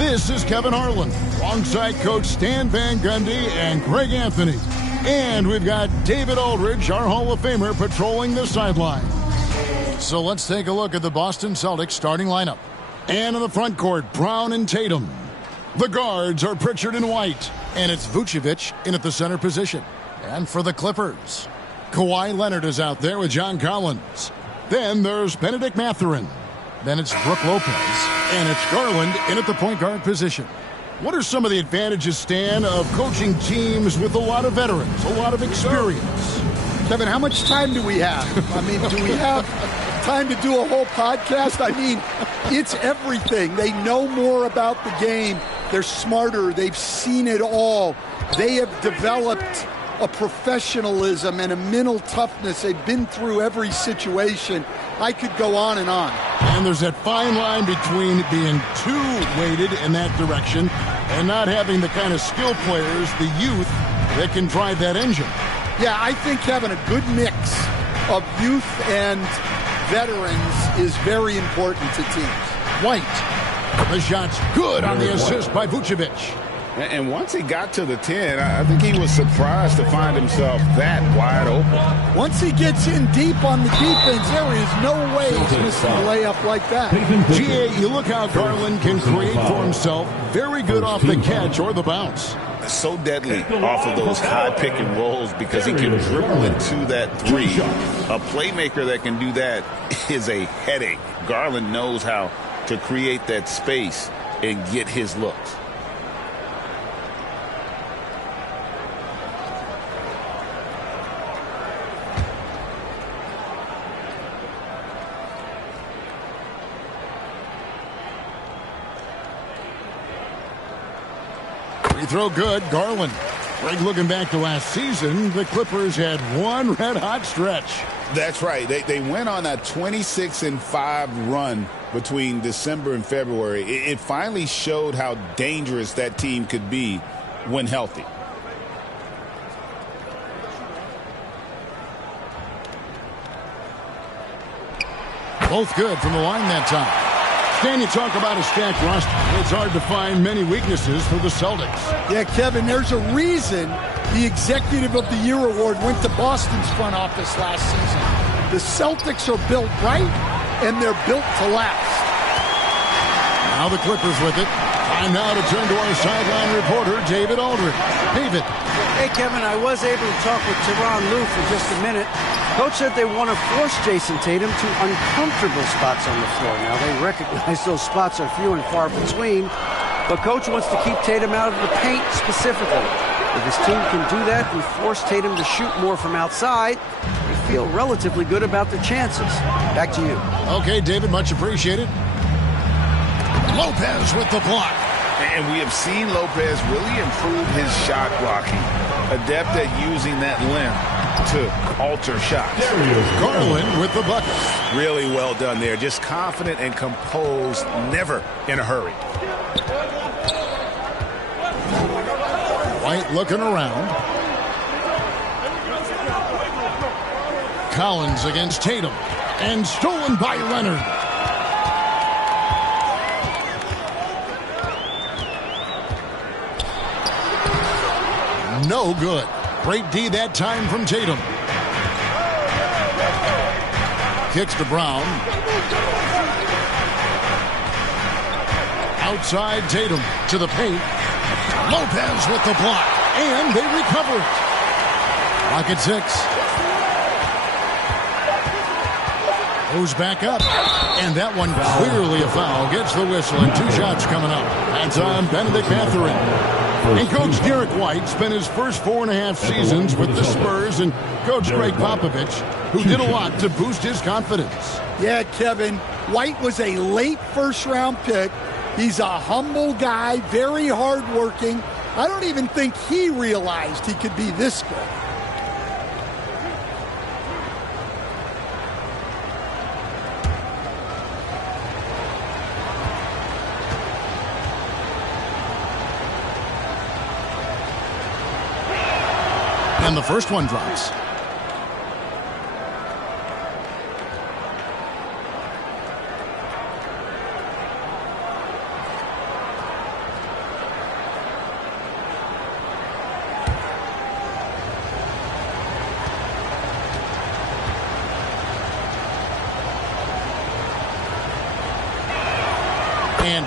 This is Kevin Harlan, alongside Coach Stan Van Gundy and Greg Anthony. And we've got David Aldridge, our Hall of Famer, patrolling the sideline. So let's take a look at the Boston Celtics starting lineup. And in the front court, Brown and Tatum. The guards are Pritchard and White. And it's Vucevic in at the center position. And for the Clippers, Kawhi Leonard is out there with John Collins. Then there's Benedict Mathurin. Then it's Brook Lopez. And it's Garland in at the point guard position. What are some of the advantages, Stan, of coaching teams with a lot of veterans, a lot of experience? Kevin, how much time do we have? I mean, do we have time to do a whole podcast? I mean, it's everything. They know more about the game. They're smarter. They've seen it all. They have developed a professionalism and a mental toughness. They've been through every situation. I could go on and on. And there's that fine line between being too weighted in that direction and not having the kind of skill players, the youth, that can drive that engine. Yeah, I think having a good mix of youth and veterans is very important to teams. White. The shot's good on the assist by Vucevic. And once he got to the 10, I think he was surprised to find himself that wide open. Once he gets in deep on the defense, there is no way he's missing a layup like that. GA, you look how Garland can create for himself. Very good off the catch or the bounce. So deadly off of those high pick and rolls because he can dribble it to that three. A playmaker that can do that is a headache. Garland knows how to create that space and get his looks. Free throw good, Garland. Greg, looking back to last season, the Clippers had one red-hot stretch. That's right. They went on a 26-5 run between December and February. It finally showed how dangerous that team could be when healthy. Both good from the line that time. Stan, you talk about a stacked roster. It's hard to find many weaknesses for the Celtics. Yeah, Kevin, there's a reason the Executive of the Year award went to Boston's front office last season. The Celtics are built right, and they're built to last. Now the Clippers with it. Time now to turn to our sideline reporter, David Aldridge. David. Hey, Kevin, I was able to talk with Tyronn Lue for just a minute. Coach said they want to force Jason Tatum to uncomfortable spots on the floor. Now, they recognize those spots are few and far between, but Coach wants to keep Tatum out of the paint specifically. If his team can do that and force Tatum to shoot more from outside, they feel relatively good about their chances. Back to you. Okay, David, much appreciated. Lopez with the block. And we have seen Lopez really improve his shot blocking, adept at using that length to alter shots. Garland with the bucket. Really well done there. Just confident and composed, never in a hurry. White looking around. Collins against Tatum. And stolen by Leonard. No good. Great D that time from Tatum. Kicks to Brown. Outside Tatum to the paint. Lopez with the block. And they recover it. Clock at 6. Goes back up. And that one clearly a foul. Gets the whistle and 2 shots coming up. That's on Benedict Mathurin. And Coach Derek White spent his first 4.5 seasons with the Spurs and Coach Greg Popovich, who did a lot to boost his confidence. Yeah, Kevin, White was a late first-round pick. He's a humble guy, very hardworking. I don't even think he realized he could be this good. And the first one drops.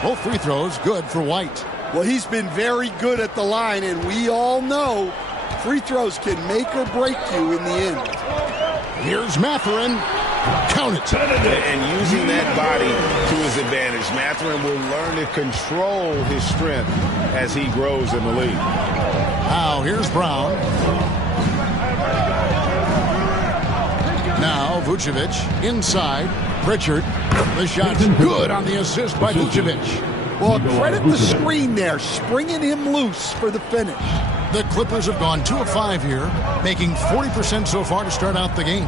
Both free throws good for White. Well, he's been very good at the line, and we all know free throws can make or break you in the end. Here's Mathurin. Count it. And using that body to his advantage, Mathurin will learn to control his strength as he grows in the league. Now, here's Brown. Now, Vucevic inside. Pritchard. The shot's good on the assist by Vucevic. Well, credit the screen there, springing him loose for the finish. The Clippers have gone 2 of 5 here, making 40% so far to start out the game.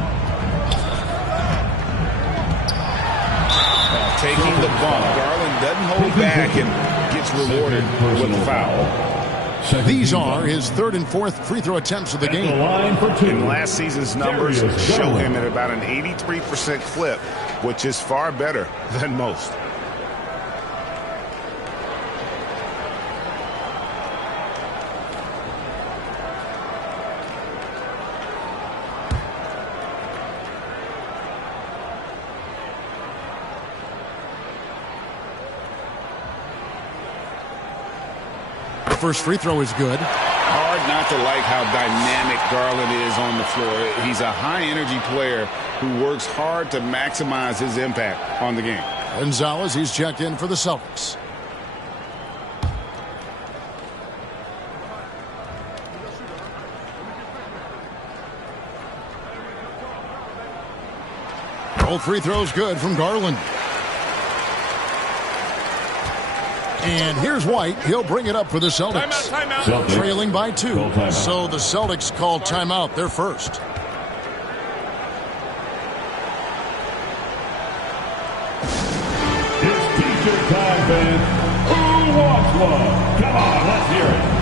Taking the bump. Garland doesn't hold back and gets rewarded with the foul. These are his 3rd and 4th free throw attempts of the game. And last season's numbers show him at about an 83% clip, which is far better than most. First free throw is good. Hard not to like how dynamic Garland is on the floor. He's a high-energy player who works hard to maximize his impact on the game. Gonzalez, he's checked in for the Celtics. Both free throws good from Garland. And here's White. He'll bring it up for the Celtics. Timeout. Trailing by 2. So the Celtics call timeout. They're first. It's t-shirt time, fans. Who wants one? Come on, let's hear it.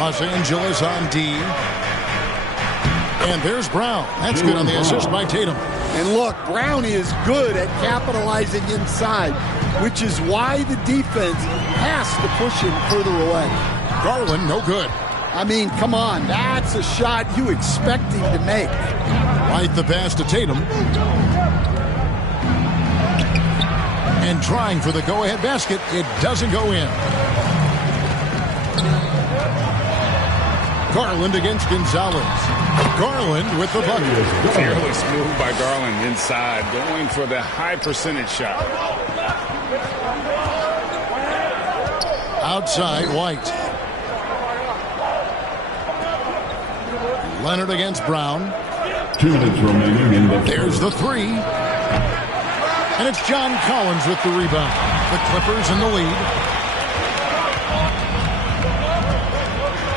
Los Angeles on D. And there's Brown. That's good on the assist by Tatum. And look, Brown is good at capitalizing inside, which is why the defense has to push him further away. Garland, no good. I mean, come on. That's a shot you expect him to make. White the pass to Tatum. And trying for the go-ahead basket. It doesn't go in. Garland against Gonzalez. Garland with the bucket. Fearless move by Garland inside, going for the high percentage shot. Outside, White. Leonard against Brown. 2 minutes remaining in the There's the 3. And it's John Collins with the rebound. The Clippers in the lead.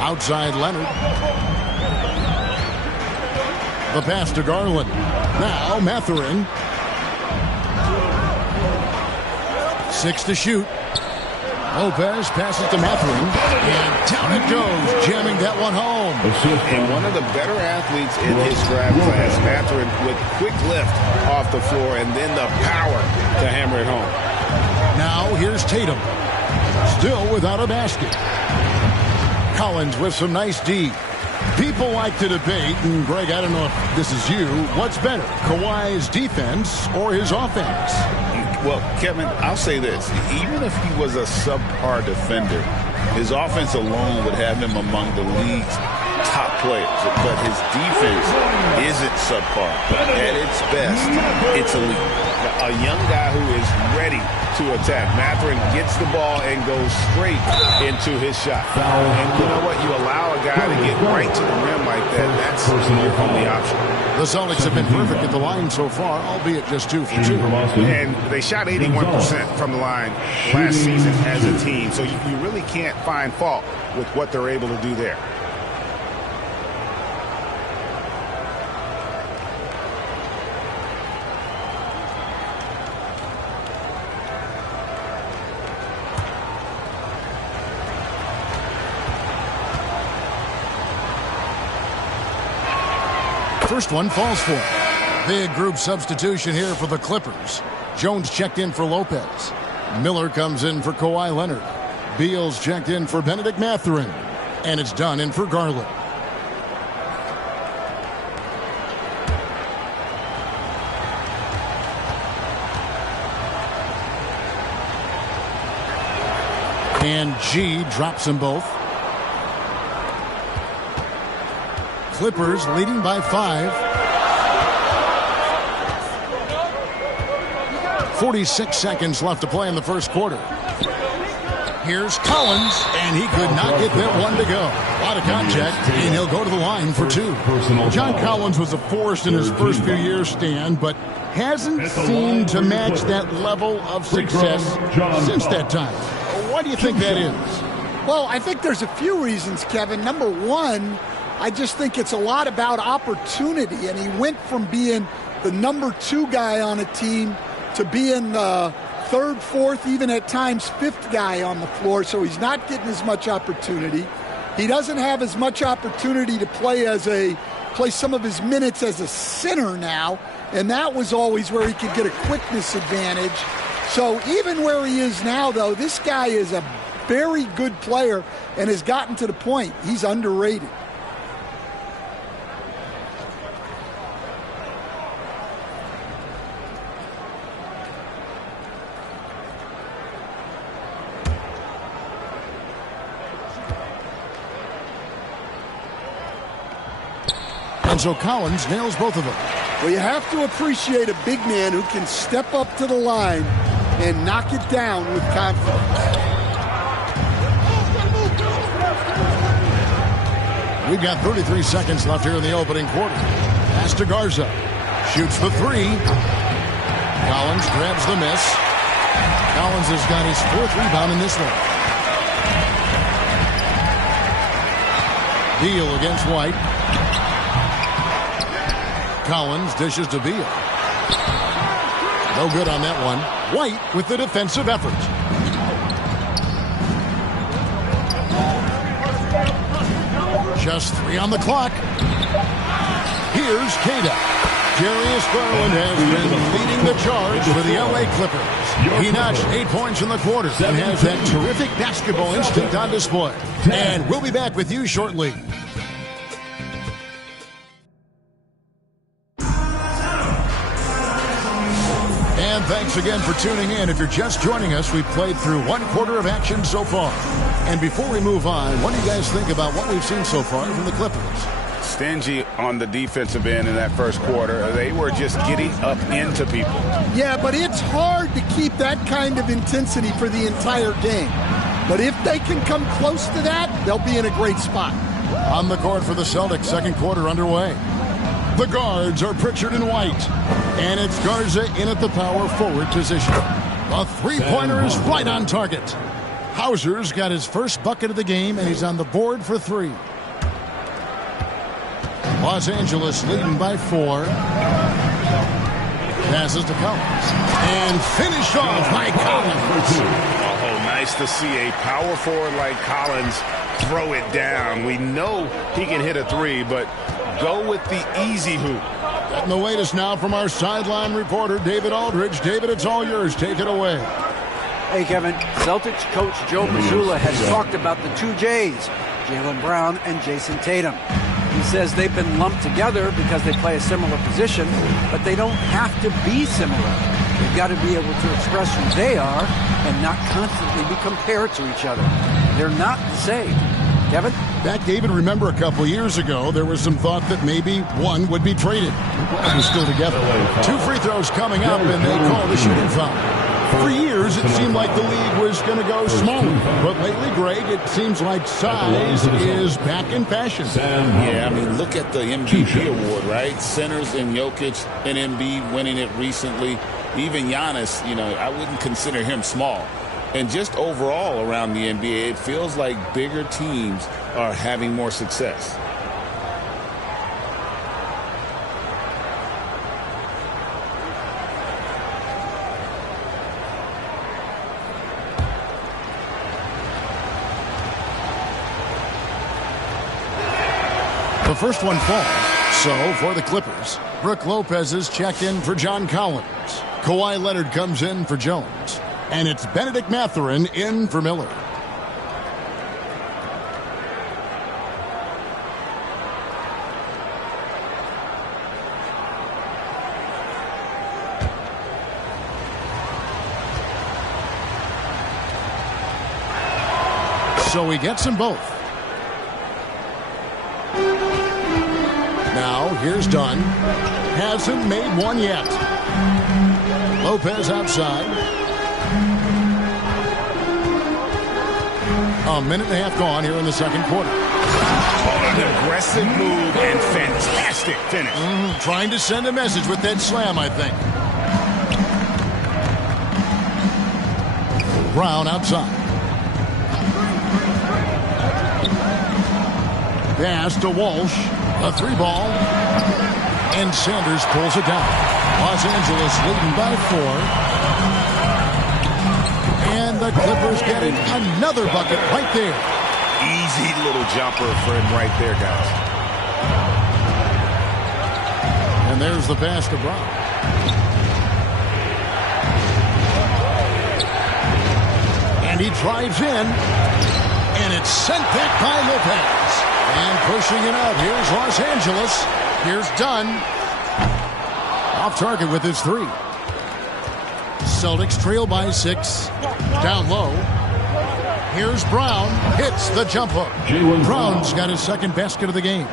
Outside Leonard. The pass to Garland. Now Mathurin. 6 to shoot. Lopez passes to Mathurin. And down it goes, jamming that one home. And one of the better athletes in his draft class, Mathurin, with quick lift off the floor and then the power to hammer it home. Now here's Tatum. Still without a basket. Collins with some nice D. People like to debate, and Greg, I don't know if this is you, what's better, Kawhi's defense or his offense? Well, Kevin, I'll say this. Even if he was a subpar defender, his offense alone would have him among the league's top players. But his defense isn't subpar. At its best, it's elite. A young guy who is ready to attack. Mathurin gets the ball and goes straight into his shot. And you know what? You allow a guy to get right to the rim like that. That's your only option. The Celtics have been perfect at the line so far, albeit just 2 for 2. And they shot 81% from the line last season as a team. So you really can't find fault with what they're able to do there. First one falls for him. Big group substitution here for the Clippers. Jones checked in for Lopez. Miller comes in for Kawhi Leonard. Beal's checked in for Benedict Mathurin. And it's done in for Garland. And G drops them both. Clippers leading by 5. 46 seconds left to play in the first quarter. Here's Collins, and he could not get that one to go. A lot of contact, and he'll go to the line for 2. John Collins was a force in his first few years, Stan, but hasn't seemed to match that level of success since that time. Why do you think that is? Well, I think there's a few reasons, Kevin. Number one, I just think it's a lot about opportunity, and he went from being the number 2 guy on a team to being the 3rd, 4th, even at times 5th guy on the floor, so he's not getting as much opportunity. He doesn't have as much opportunity to play some of his minutes as a center now, and that was always where he could get a quickness advantage. So even where he is now, though, this guy is a very good player and has gotten to the point he's underrated. And so Collins nails both of them. Well, you have to appreciate a big man who can step up to the line and knock it down with confidence. We've got 33 seconds left here in the opening quarter. Pass to Garza. Shoots the 3. Collins grabs the miss. Collins has got his 4th rebound in this one. Beal against White. Collins dishes to Beal. No good on that one. White with the defensive effort. Just 3 on the clock. Here's Cada. Darius Garland has been leading the charge for the LA Clippers. He notched 8 points in the quarter and has that terrific basketball instinct on display. And we'll be back with you shortly. And thanks again for tuning in. If you're just joining us, we've played through 1 quarter of action so far. And before we move on, what do you guys think about what we've seen so far from the Clippers? Stingy on the defensive end in that first quarter. They were just getting up into people. Yeah, but it's hard to keep that kind of intensity for the entire game. But if they can come close to that, they'll be in a great spot. On the court for the Celtics, second quarter underway. The guards are Pritchard and White. And it's Garza in at the power forward position. A three-pointer is right on target. Hauser's got his first bucket of the game, and he's on the board for 3. Los Angeles leading by 4. Passes to Collins. And finished off by Collins. Oh, nice to see a power forward like Collins throw it down. We know he can hit a 3, but go with the easy hoop. And the latest now from our sideline reporter, David Aldridge. David, it's all yours. Take it away. Hey, Kevin. Celtics coach Joe Mazzulla has talked about the 2 J's, Jaylen Brown and Jason Tatum. He says they've been lumped together because they play a similar position, but they don't have to be similar. They've got to be able to express who they are and not constantly be compared to each other. They're not the same. Kevin? Back, David, remember a couple years ago, there was some thought that maybe one would be traded. Well, we're still together. 2 free throws coming up, and they called a shooting foul. For years, it seemed like the league was going to go smaller. But lately, Greg, it seems like size is back in fashion. Yeah, I mean, look at the MVP award, right? Centers and Jokic and Embiid winning it recently. Even Giannis, I wouldn't consider him small. And just overall around the NBA, it feels like bigger teams are having more success. The first one falls. So for the Clippers, Brook Lopez is checked in for John Collins. Kawhi Leonard comes in for Jones. And it's Benedict Mathurin in for Miller. So he gets them both. Now here's Dunn. Hasn't made one yet. Lopez outside. A minute and a half gone here in the second quarter. An aggressive move and fantastic finish. Trying to send a message with that slam, I think. Brown outside. Pass to Walsh. A 3-ball. And Sanders pulls it down. Los Angeles leading by 4. And the Clippers getting another bucket right there. Easy little jumper for him right there, guys. And there's the pass to Brown. And he drives in. And it's sent back by Lopez. And pushing it out. Here's Los Angeles. Here's Dunn. Off target with his 3. Celtics trail by 6. Down low. Here's Brown. Hits the jump hook. Brown's got his second basket of the game.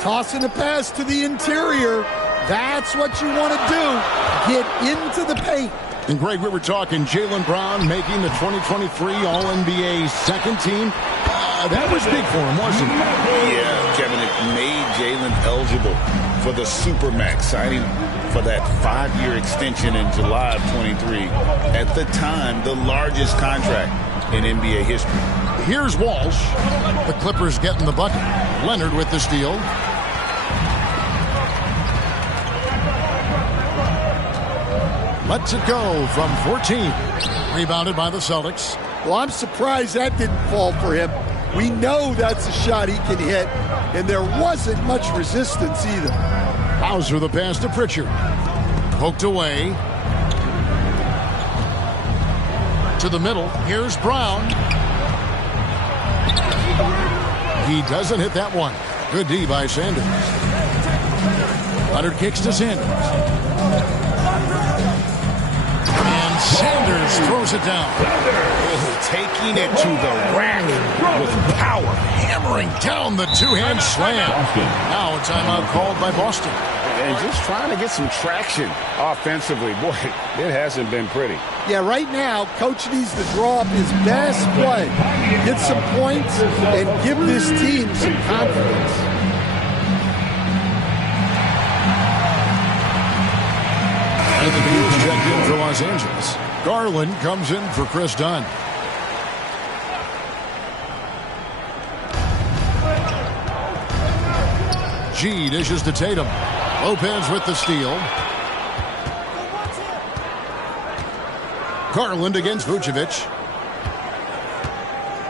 Tossing a pass to the interior. That's what you want to do. Get into the paint. And Greg, we were talking Jaylen Brown making the 2023 All-NBA second team. That was big for him, wasn't it? Yeah, Kevin, it made Jaylen eligible for the Supermax, signing for that 5-year extension in July of 23. At the time, the largest contract in NBA history. Here's Walsh. The Clippers getting the bucket. Leonard with the steal. Lets it go from 14. Rebounded by the Celtics. Well, I'm surprised that didn't fall for him. We know that's a shot he can hit, and there wasn't much resistance either. Hauser the pass to Pritchard. Poked away. To the middle. Here's Brown. He doesn't hit that one. Good D by Sanders. Leonard kicks to Sanders. And Sanders throws it down. Taking it to the rack with power. Hammering down the two-hand slam. Now a timeout called by Boston. And just trying to get some traction offensively. Boy, it hasn't been pretty. Yeah, right now, Coach needs to draw up his best play. Get some points and give this team some confidence. And the Bears checked in for Los Angeles. Garland comes in for Chris Dunn. G dishes to Tatum. Lopez with the steal. Garland against Vucevic.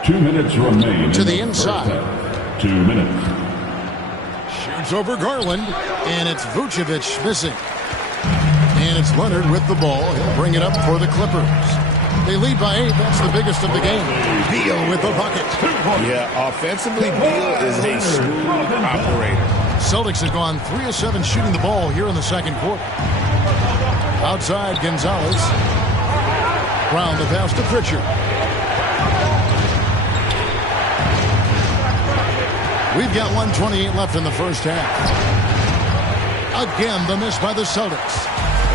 2 minutes remain. To the inside. 2 minutes. Shoots over Garland. And it's Vucevic missing. And it's Leonard with the ball. He'll bring it up for the Clippers. They lead by 8. That's the biggest of the game. Beal with the bucket. Yeah, offensively, Beal is a smooth operator. Celtics have gone 3 of 7 shooting the ball here in the second quarter. Outside, Gonzalez. Brown the pass to Pritchard. We've got 1:28 left in the first half. Again, the miss by the Celtics.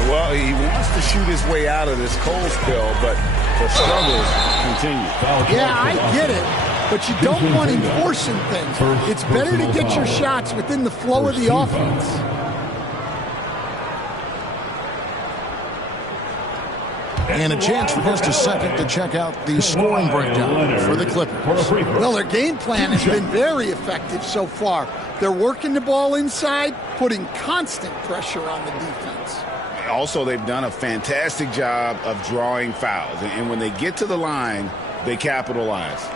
Well, he wants to shoot his way out of this cold spell, but the struggles continue. Yeah, I get it. But you don't want him forcing things. It's better to get your shots within the flow of the offense. And a chance for just a second to check out the scoring breakdown for the Clippers. Well, their game plan has been very effective so far. They're working the ball inside, putting constant pressure on the defense. Also, they've done a fantastic job of drawing fouls. And when they get to the line, they capitalize.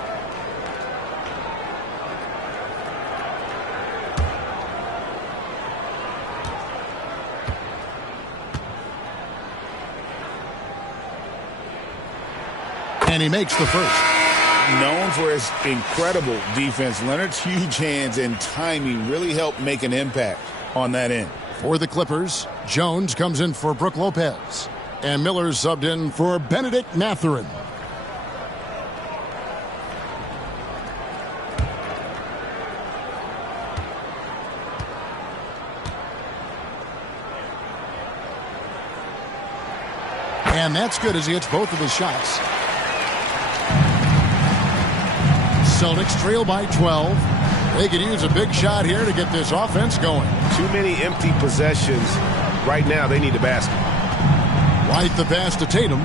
And he makes the first. Known for his incredible defense, Leonard's huge hands and timing really helped make an impact on that end. For the Clippers, Jones comes in for Brook Lopez. And Miller's subbed in for Benedict Mathurin. And that's good as he hits both of his shots. Celtics trail by 12. They could use a big shot here to get this offense going. Too many empty possessions. Right now, they need a basket. White the pass to Tatum.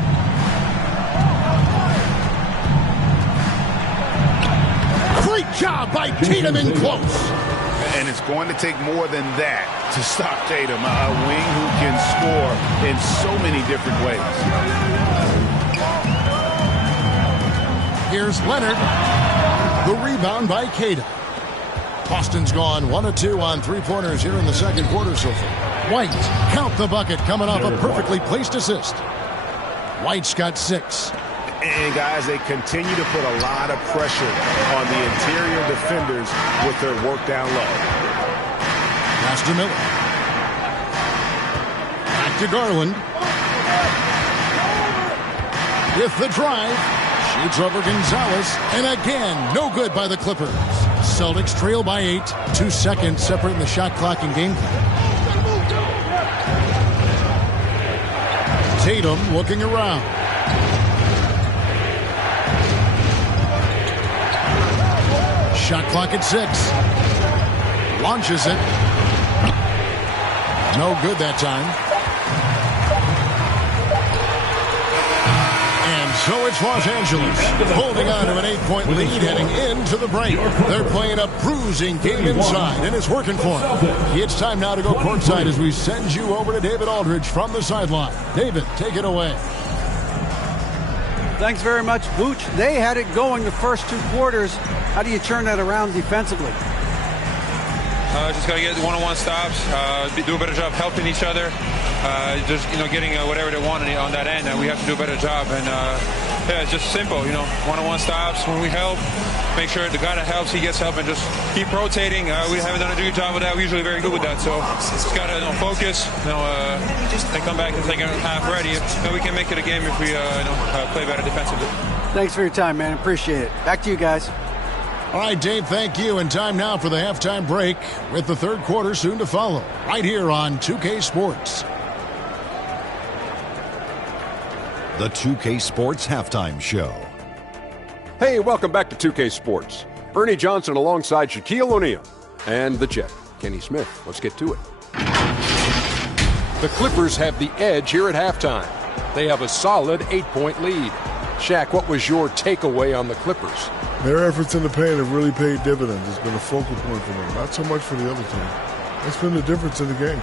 Great job by Tatum in close. And it's going to take more than that to stop Tatum, a wing who can score in so many different ways. Here's Leonard. The rebound by Cada. Boston's gone 1 of 2 on three-pointers here in the second quarter so far. White, count the bucket, coming off a perfectly placed assist. White's got 6. And, guys, they continue to put a lot of pressure on the interior defenders with their work down low. Pass to Miller. Back to Garland. With the drive. Shoots over Gonzalez. And again, no good by the Clippers. Celtics trail by 8. 2 seconds separating the shot clock and game clock. Tatum looking around. Shot clock at 6. Launches it. No good that time. And so it's Los Angeles holding on to an 8-point lead heading into the break. They're playing a bruising game inside, and it's working for them. It's time now to go courtside as we send you over to David Aldridge from the sideline. David, take it away. Thanks very much, Booch. They had it going the first 2 quarters. How do you turn that around defensively? Just got to get one-on-one stops, do a better job helping each other, just getting whatever they want on that end. We have to do a better job, and yeah, it's just simple. One-on-one stops when we help. Make sure the guy that helps, he gets help, and just keep rotating. We haven't done a good job with that. We're usually very good with that, so just got to focus, and come back and take a half ready. We can make it a game if we play better defensively. Thanks for your time, man. Appreciate it. Back to you guys. All right, Dave, thank you. And time now for the halftime break with the third quarter soon to follow right here on 2K Sports. The 2K Sports Halftime Show. Hey, welcome back to 2K Sports. Ernie Johnson alongside Shaquille O'Neal. And the Jet, Kenny Smith. Let's get to it. The Clippers have the edge here at halftime. They have a solid 8-point lead. Shaq, what was your takeaway on the Clippers? Their efforts in the paint have really paid dividends. It's been a focal point for them. Not so much for the other team. That's been the difference in the game.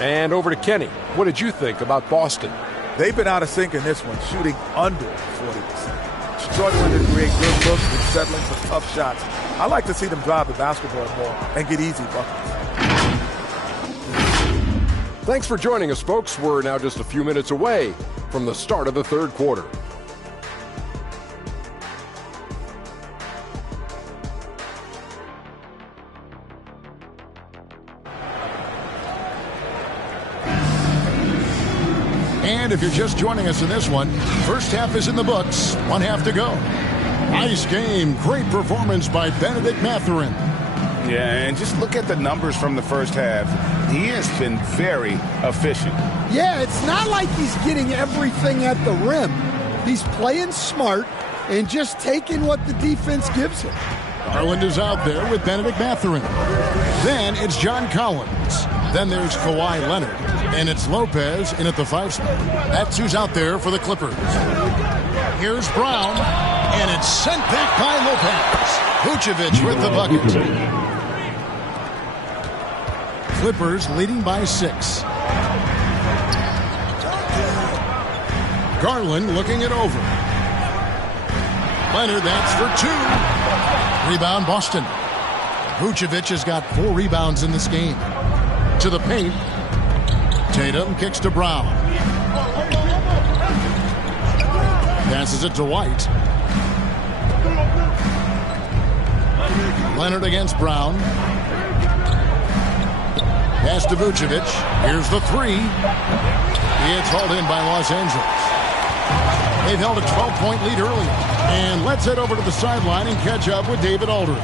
And over to Kenny. What did you think about Boston? They've been out of sync in this one, shooting under 40%. Struggling to create good looks and settling for tough shots. I like to see them drive the basketball more and get easy buckets. Thanks for joining us, folks. We're now just a few minutes away from the start of the third quarter. And if you're just joining us in this one, first half is in the books. 1 half to go. Nice game. Great performance by Benedict Mathurin. Yeah, and just look at the numbers from the first half. He has been very efficient. Yeah, it's not like he's getting everything at the rim. He's playing smart and just taking what the defense gives him. Garland is out there with Benedict Mathurin. Then it's John Collins. Then there's Kawhi Leonard. And it's Lopez in at the 5 spot. That's who's out there for the Clippers. Here's Brown. And it's sent back by Lopez. Vucevic with the bucket. Clippers leading by 6. Garland looking it over. Leonard, that's for 2. Rebound, Boston. Vucevic has got 4 rebounds in this game. To the paint. Tatum kicks to Brown. Passes it to White. Leonard against Brown. Pass to Vucevic. Here's the three. It's hauled in by Los Angeles. They've held a 12-point lead earlier. And let's head over to the sideline and catch up with David Aldridge.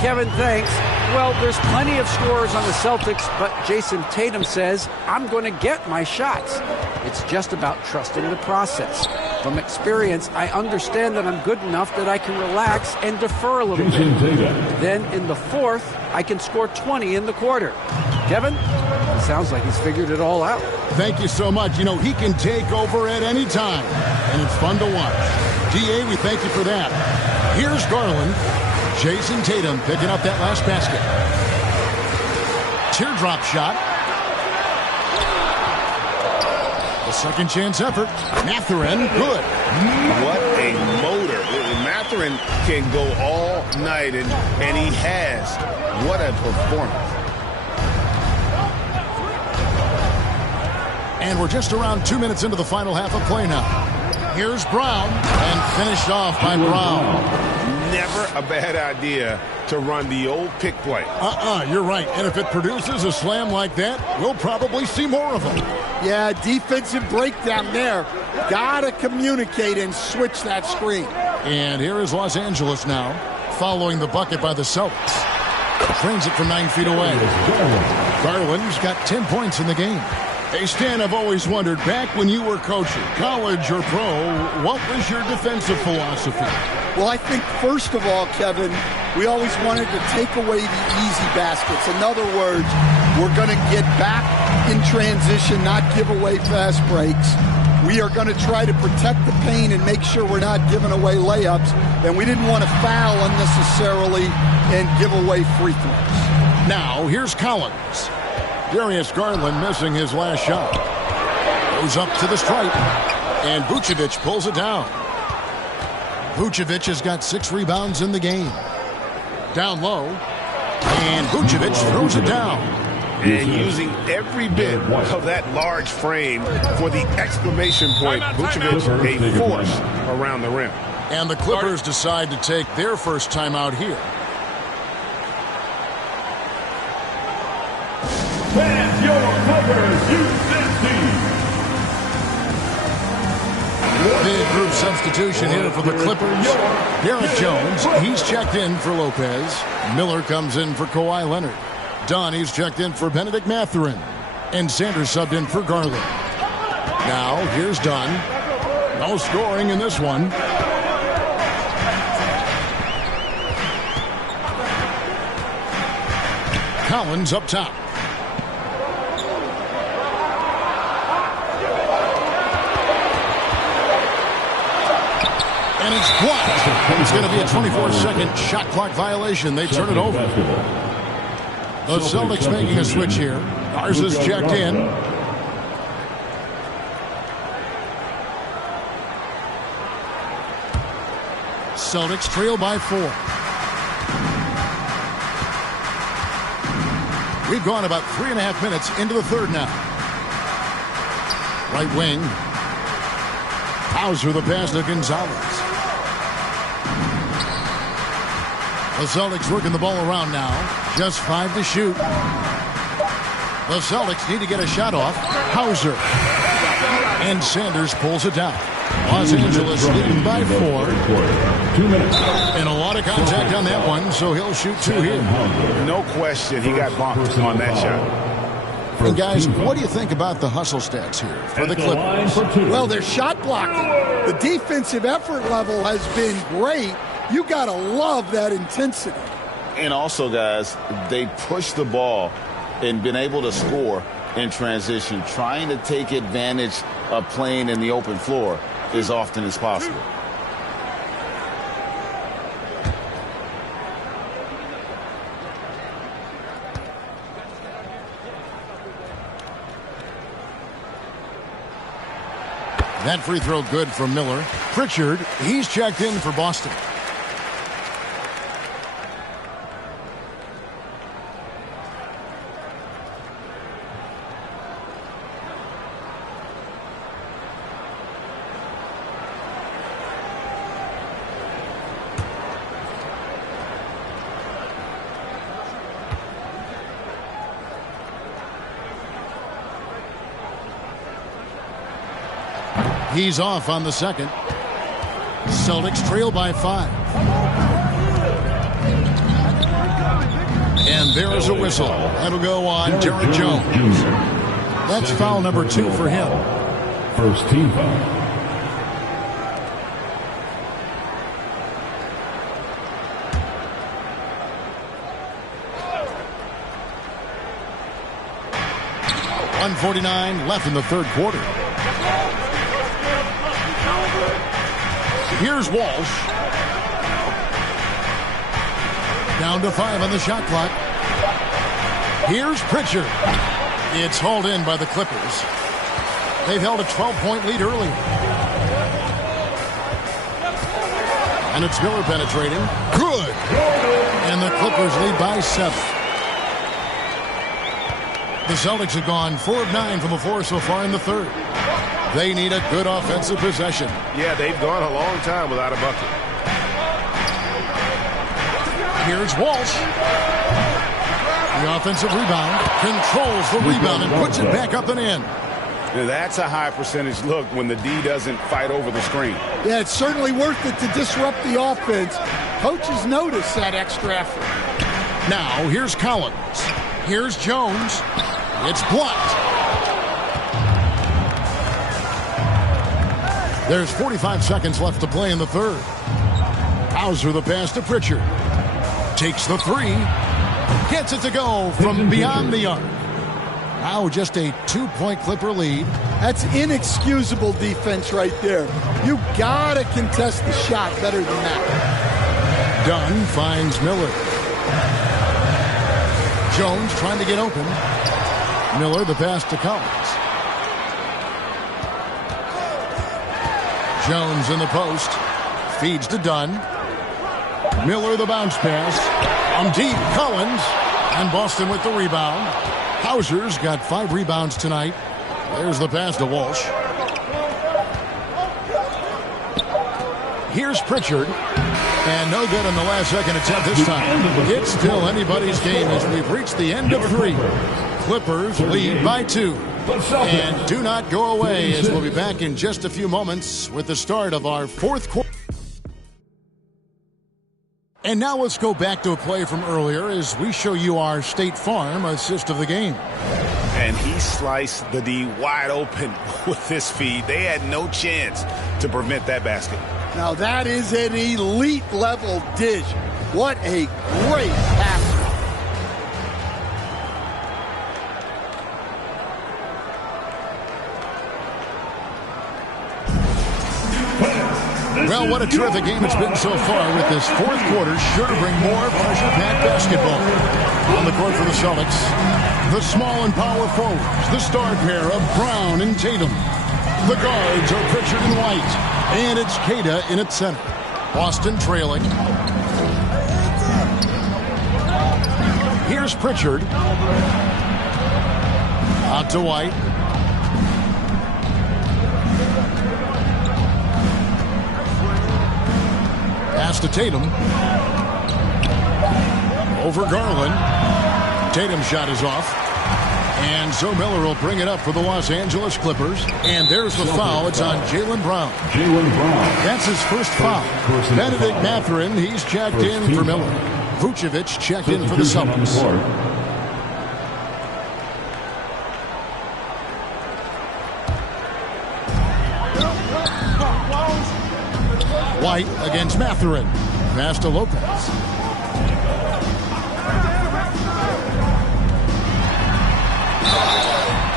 Kevin, thanks. Well, there's plenty of scorers on the Celtics, but Jason Tatum says, I'm going to get my shots. It's just about trusting the process. From experience, I understand that I'm good enough that I can relax and defer a little bit. Then in the fourth, I can score 20 in the quarter. Kevin, it sounds like he's figured it all out. Thank you so much. You know, he can take over at any time, and it's fun to watch. DA, we thank you for that. Here's Garland. Jason Tatum picking up that last basket. Teardrop shot. A second chance effort. Mathurin, good. What a motor. Mathurin can go all night, and he has. What a performance. And we're just around 2 minutes into the final half of play now. Here's Brown, and finished off by Brown. Never a bad idea to run the old pick play. You're right. And if it produces a slam like that, we'll probably see more of them. Yeah, defensive breakdown there. Gotta communicate and switch that screen. And here is Los Angeles now, following the bucket by the Celtics. Trains it from 9 feet away. Garland's got 10 points in the game. Hey, Stan, I've always wondered, back when you were coaching, college or pro, what was your defensive philosophy? Well, I think, first of all, Kevin, we always wanted to take away the easy baskets. In other words, we're going to get back in transition, not give away fast breaks. We are going to try to protect the paint and make sure we're not giving away layups. And we didn't want to foul unnecessarily and give away free throws. Now, here's Collins. Darius Garland missing his last shot. Goes up to the stripe. And Vucevic pulls it down. Vucevic has got 6 rebounds in the game. Down low. And Vucevic throws it down. And using every bit of that large frame for the exclamation point, Vucevic a force around the rim. And the Clippers decide to take their first timeout here. And your Clippers, UCC. Big group substitution here for the Clippers. Derek Jones, he's checked in for Lopez. Miller comes in for Kawhi Leonard. Dunn, he's checked in for Benedict Mathurin. And Sanders subbed in for Garland. Now, here's Dunn. No scoring in this one. Collins up top. And it's blocked. It's going to be a 24-second shot clock violation. They turn it over. The Celtics making a switch here. Garza's checked in. Celtics trail by 4. We've gone about 3.5 minutes into the third now. Right wing. Hauser the pass to Gonzalez. The Celtics working the ball around now. Just 5 to shoot. The Celtics need to get a shot off. Hauser. And Sanders pulls it down. Los Angeles leading by 4. 2 minutes. And a lot of contact on that one, so he'll shoot 2 here. No question, he got bumped on that shot. And guys, what do you think about the hustle stats here for the Clippers? Well, they're shot blocking. The defensive effort level has been great. You got to love that intensity. And also, guys, they push the ball and been able to score in transition, trying to take advantage of playing in the open floor as often as possible. That free throw good from Miller. Pritchard, he's checked in for Boston. He's off on the second. Celtics trail by 5. And there is a whistle. That'll go on Jared Jones. That's foul number 2 for him. First team foul. .149 left in the third quarter. Here's Walsh. Down to 5 on the shot clock. Here's Pritchard. It's hauled in by the Clippers. They've held a 12-point lead early. And it's Miller penetrating. Good. And the Clippers lead by 7. The Celtics have gone 4 of 9 from the floor so far in the third. They need a good offensive possession. Yeah, they've gone a long time without a bucket. Here's Walsh. The offensive rebound. Controls the rebound and puts it back up and in. Now that's a high percentage look when the D doesn't fight over the screen. Yeah, it's certainly worth it to disrupt the offense. Coaches notice that extra effort. Now, here's Collins. Here's Jones. It's blocked. There's 45 seconds left to play in the third. Hauser the pass to Pritchard. Takes the 3. Gets it to go from beyond the arc. Now just a 2-point Clipper lead. That's inexcusable defense right there. You gotta contest the shot better than that. Dunn finds Miller. Jones trying to get open. Miller the pass to Collins. Jones in the post. Feeds to Dunn. Miller the bounce pass. Deep, Collins. And Boston with the rebound. Hauser's got 5 rebounds tonight. There's the pass to Walsh. Here's Pritchard. And no good on the last second attempt this time. It's still anybody's game as we've reached the end of 3. Clippers lead by 2. And do not go away as we'll be back in just a few moments with the start of our 4th quarter. And now let's go back to a play from earlier as we show you our State Farm assist of the game. And he sliced the D wide open with this feed. They had no chance to prevent that basket. Now that is an elite level dish. What a great pass. Well, what a terrific game it's been so far with this 4th quarter. Sure to bring more pressure-packed basketball. On the court for the Celtics, the small and power forwards, the star pair of Brown and Tatum. The guards are Pritchard and White, and it's Queta in its center. Boston trailing. Here's Pritchard. Out to White. Pass to Tatum. Over Garland. Tatum's shot is off. And so Miller will bring it up for the Los Angeles Clippers. And there's the foul. It's on Jaylen Brown. That's his first foul. Benedict Mathurin, he's checked in for Miller. Vucevic checked in for the Celtics. White against Mathurin. Pass to Lopez.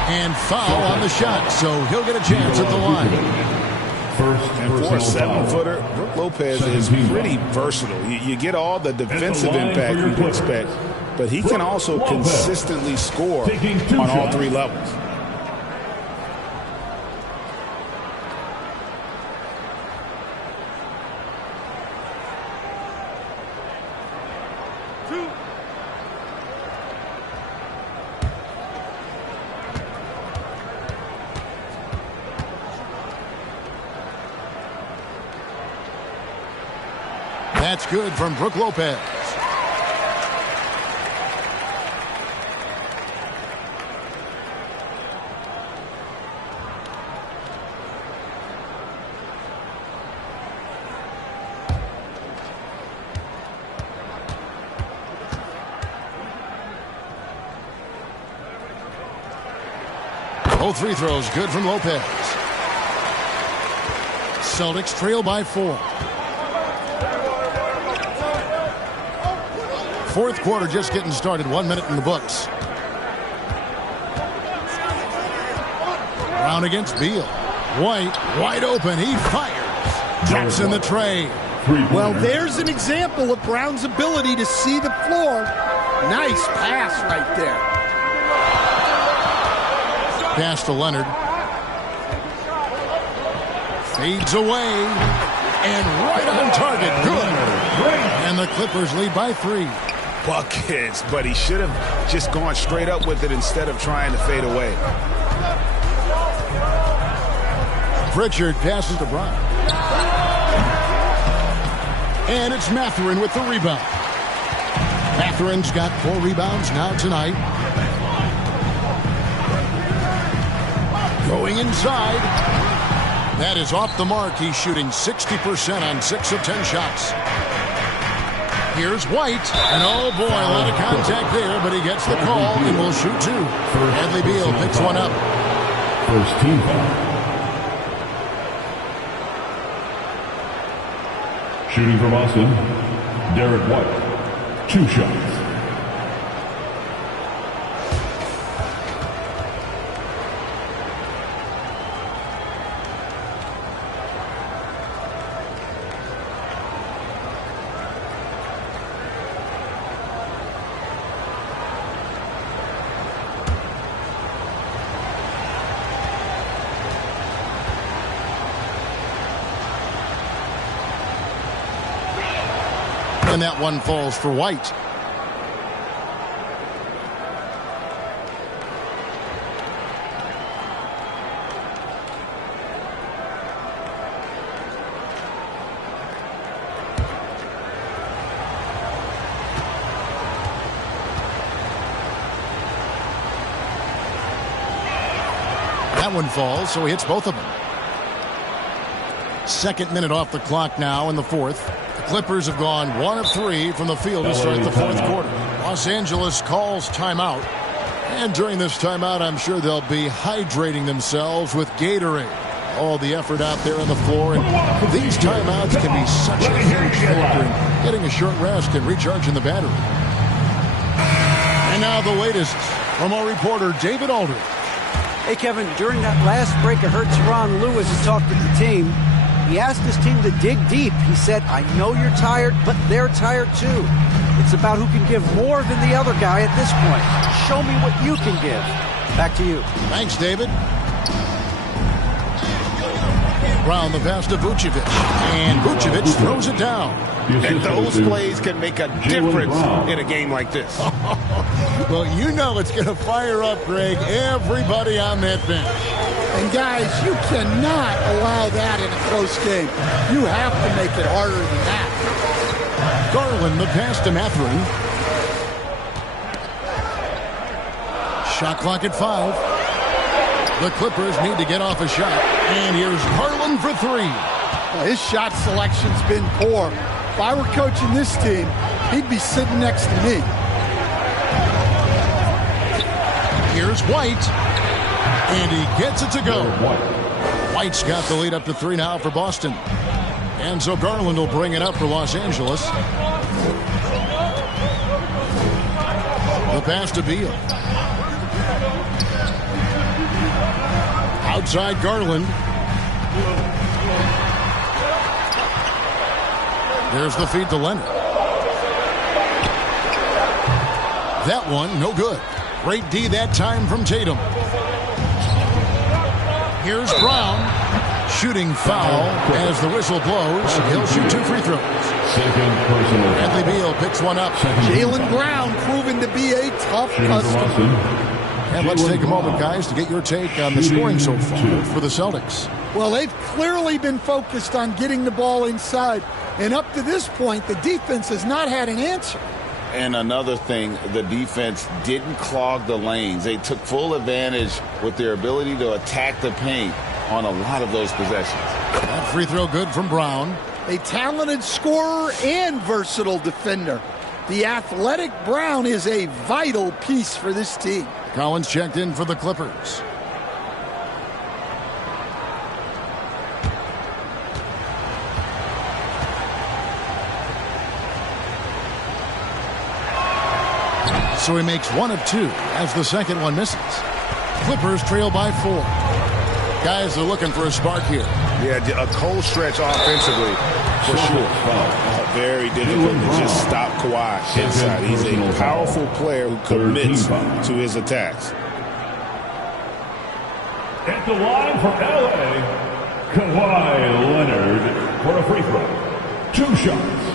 And foul on the shot, so he'll get a chance at the line. And for a 7-footer, Brook Lopez is pretty versatile. You get all the defensive impact you'd expect, but he can also consistently score on all 3 levels. That's good from Brook Lopez. Both free throws good from Lopez. Celtics trail by 4. Fourth quarter just getting started. 1 minute in the books. Brown against Beal. White wide open. He fires. Drops in the tray. Well, there's an example of Brown's ability to see the floor. Nice pass right there. Pass to Leonard. Fades away. And right on target. Good. And the Clippers lead by 3. Buckets, but he should have just gone straight up with it instead of trying to fade away. Pritchard passes to Brown. And it's Mathurin with the rebound. Mathurin's got 4 rebounds now tonight. Going inside. That is off the mark. He's shooting 60% on 6 of 10 shots. Here's White. And oh boy, a lot of contact there, but he gets the call and will shoot 2. Bradley Beal picks one up. First team foul. Shooting from Boston, Derek White. 2 shots. And that one falls for White. That one falls, so he hits both of them. 2nd minute off the clock now in the 4th. The Clippers have gone 1 of 3 from the field to start the 4th quarter. Los Angeles calls timeout. And during this timeout, I'm sure they'll be hydrating themselves with Gatorade. All the effort out there on the floor. And these timeouts can be such a huge factor in getting a short rest and recharging the battery. And now the latest from our reporter, David Aldridge. Hey, Kevin, during that last break, I heard Tyronn Lue talk to the team. He asked his team to dig deep. He said, I know you're tired, but they're tired too. It's about who can give more than the other guy at this point. Show me what you can give. Back to you. Thanks, David. Brown the pass to Vucevic. And Vucevic throws it down. And those plays can make a difference in a game like this. Well, you know it's going to fire up, Greg, everybody on that bench. And guys, you cannot allow that in a close game. You have to make it harder than that. Garland the pass to Mathurin. Shot clock at 5. The Clippers need to get off a shot. And here's Garland for 3. Well, his shot selection's been poor. If I were coaching this team, he'd be sitting next to me. Here's White. And he gets it to go. White's got the lead up to 3 now for Boston. And so Garland will bring it up for Los Angeles. The pass to Beal. Outside Garland. There's the feed to Leonard. That one, no good. Great D that time from Tatum. Here's Brown. Shooting foul as the whistle blows. He'll shoot 2 free throws. Bradley Beal picks one up. Jaylen Brown proven to be a tough customer. And let's take a moment, guys, to get your take on the scoring so far for the Celtics. Well, they've clearly been focused on getting the ball inside. And up to this point, the defense has not had an answer. And another thing, the defense didn't clog the lanes. They took full advantage with their ability to attack the paint on a lot of those possessions. That free throw good from Brown. A talented scorer and versatile defender. The athletic Brown is a vital piece for this team. Collins checked in for the Clippers. So he makes 1 of 2 as the second one misses. Clippers trail by 4. Guys are looking for a spark here. Yeah, a cold stretch offensively, for sure. Very difficult to just stop Kawhi inside. He's a powerful player who commits to his attacks. At the line for L.A., Kawhi Leonard for a free throw. 2 shots.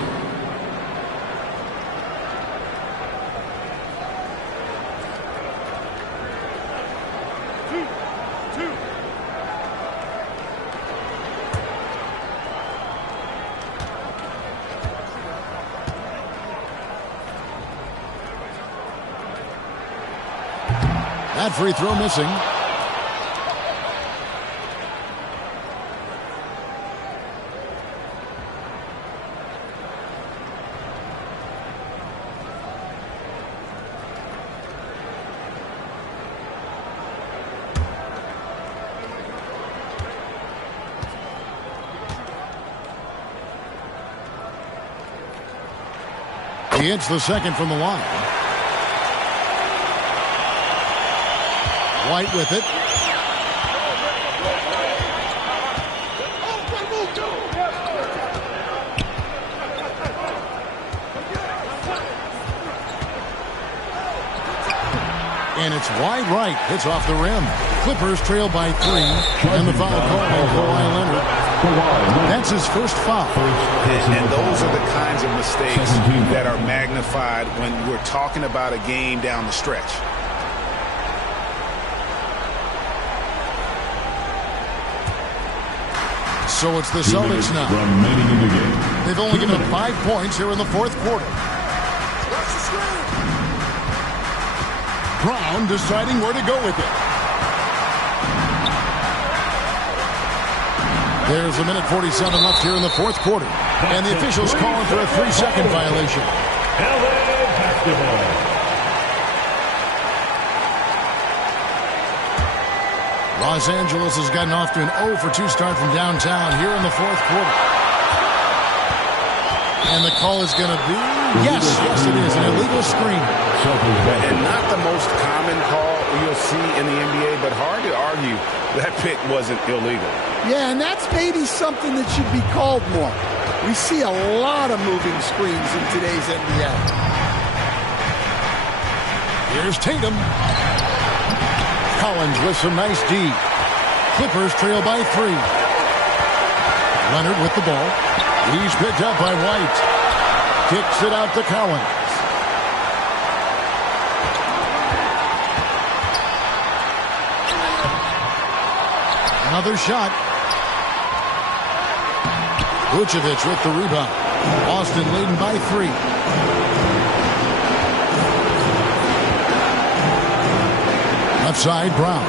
That free throw missing. He hits the second from the line. White with it. And it's wide right. Hits off the rim. Clippers trail by 3. And the foul call on Kawhi Leonard. That's his first foul. And those are the kinds of mistakes that are magnified when we're talking about a game down the stretch. So it's the Celtics now. They've only given up 5 points here in the fourth quarter. Brown deciding where to go with it. There's a minute 47 left here in the fourth quarter. And the officials calling for a 3-second violation. LA basketball. Los Angeles has gotten off to an 0 for 2 start from downtown here in the fourth quarter. And the call is going to be, yes, it is, an illegal screen. And not the most common call you'll see in the NBA, but hard to argue that pick wasn't illegal. Yeah, and that's maybe something that should be called more. We see a lot of moving screens in today's NBA. Here's Tatum. Collins with some nice D. Clippers trail by 3. Leonard with the ball. He's picked up by White. Kicks it out to Collins. Another shot. Vucevic with the rebound. Boston leading by 3. Left side, Brown.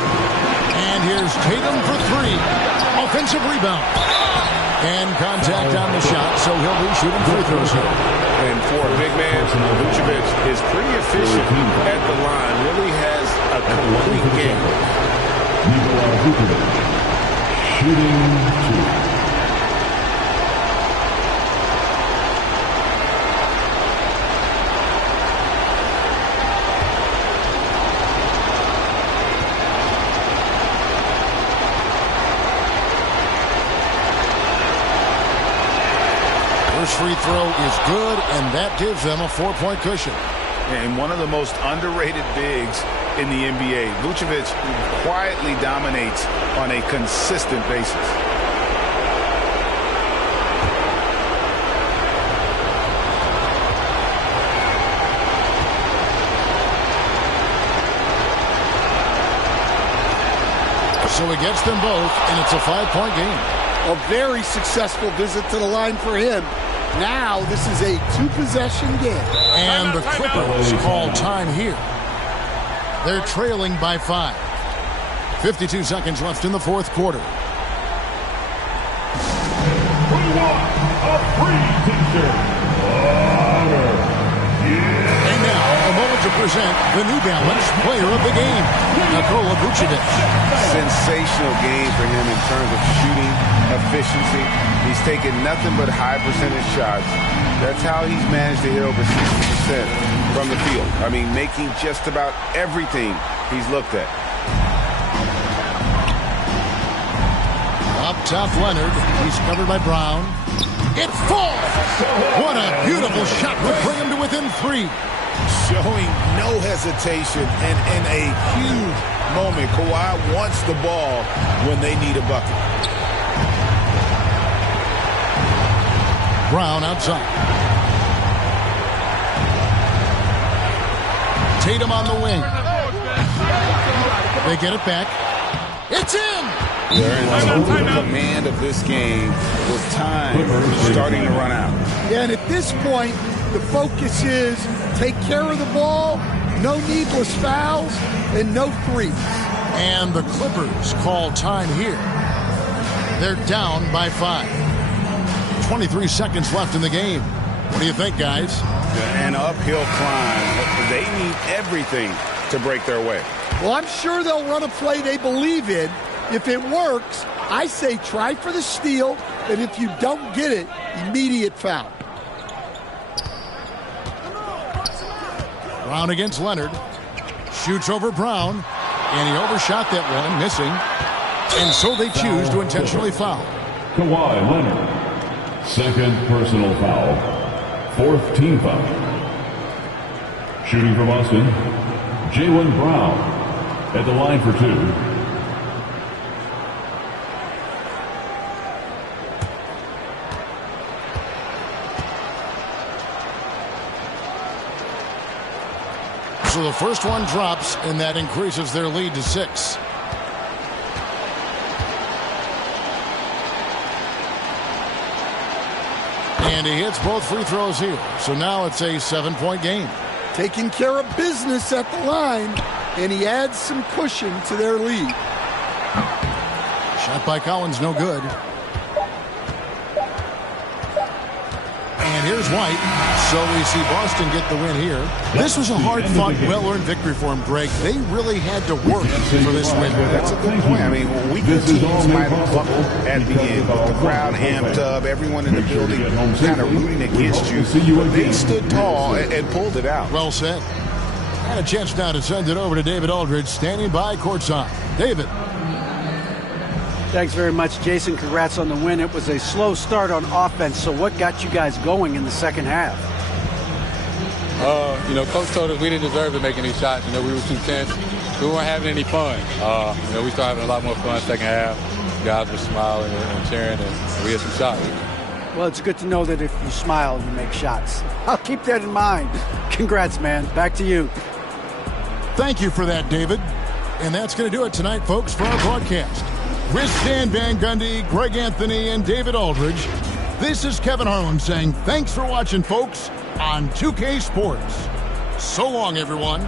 And here's Tatum for 3. Offensive rebound. And contact on the shot, so he'll be shooting free throws here. And for a big man, Vucevic is pretty efficient at the line. Really has a complete game. Shooting 2. Free throw is good, and that gives them a 4-point cushion. And one of the most underrated bigs in the NBA. Vucevic quietly dominates on a consistent basis. So he gets them both, and it's a 5-point game. A very successful visit to the line for him. Now this is a 2-possession game. And the Clippers call time here. They're trailing by 5. 52 seconds left in the fourth quarter. We want a free t-shirt. And now, a moment to present the New Balance Player of the Game, Nikola Vucevic. Sensational game for him in terms of shooting efficiency. He's taken nothing but high percentage shots. That's how he's managed to hit over 60% from the field. I mean, making just about everything he's looked at. Up top, Leonard. He's covered by Brown. It falls! What a beautiful shot would bring him to within 3. Showing no hesitation and in a huge moment. Kawhi wants the ball when they need a bucket. Brown outside. Tatum on the wing. They get it back. It's in! They're in total command of this game with time starting to run out. Yeah, and at this point, the focus is take care of the ball, no needless fouls, and no threes. And the Clippers call time here. They're down by 5. 23 seconds left in the game. What do you think, guys? An uphill climb. They need everything to break their way. Well, I'm sure they'll run a play they believe in. If it works, I say try for the steal, and if you don't get it, immediate foul. Brown against Leonard. Shoots over Brown, and he overshot that one, missing. And so they choose to intentionally foul. Kawhi Leonard, second personal foul, 4th team foul. Shooting for Boston, Jaylen Brown at the line for 2. So the first one drops, and that increases their lead to 6. And he hits both free throws here. So now it's a 7-point game. Taking care of business at the line, and he adds some cushion to their lead. Shot by Collins, no good. And here's White. So we see Boston get the win here. This was a hard-fought, well-earned victory for him, Greg. They really had to work for this win. That's a good point. I mean, weaker teams might have buckled at the end. The crowd amped up. Everyone in the building kind of rooting against you. But they stood tall and pulled it out. Well said. And a chance now to send it over to David Aldridge, standing by courtside. David. Thanks very much, Jason. Congrats on the win. It was a slow start on offense, so what got you guys going in the second half? Coach told us we didn't deserve to make any shots. We were too tense. We weren't having any fun. We started having a lot more fun second half. Guys were smiling and cheering, and we had some shots. Well, it's good to know that if you smile, you make shots. I'll keep that in mind. Congrats, man. Back to you. Thank you for that, David. And that's going to do it tonight, folks, for our broadcast. With Stan Van Gundy, Greg Anthony, and David Aldridge, this is Kevin Harlan saying thanks for watching, folks, on 2K Sports. So long, everyone.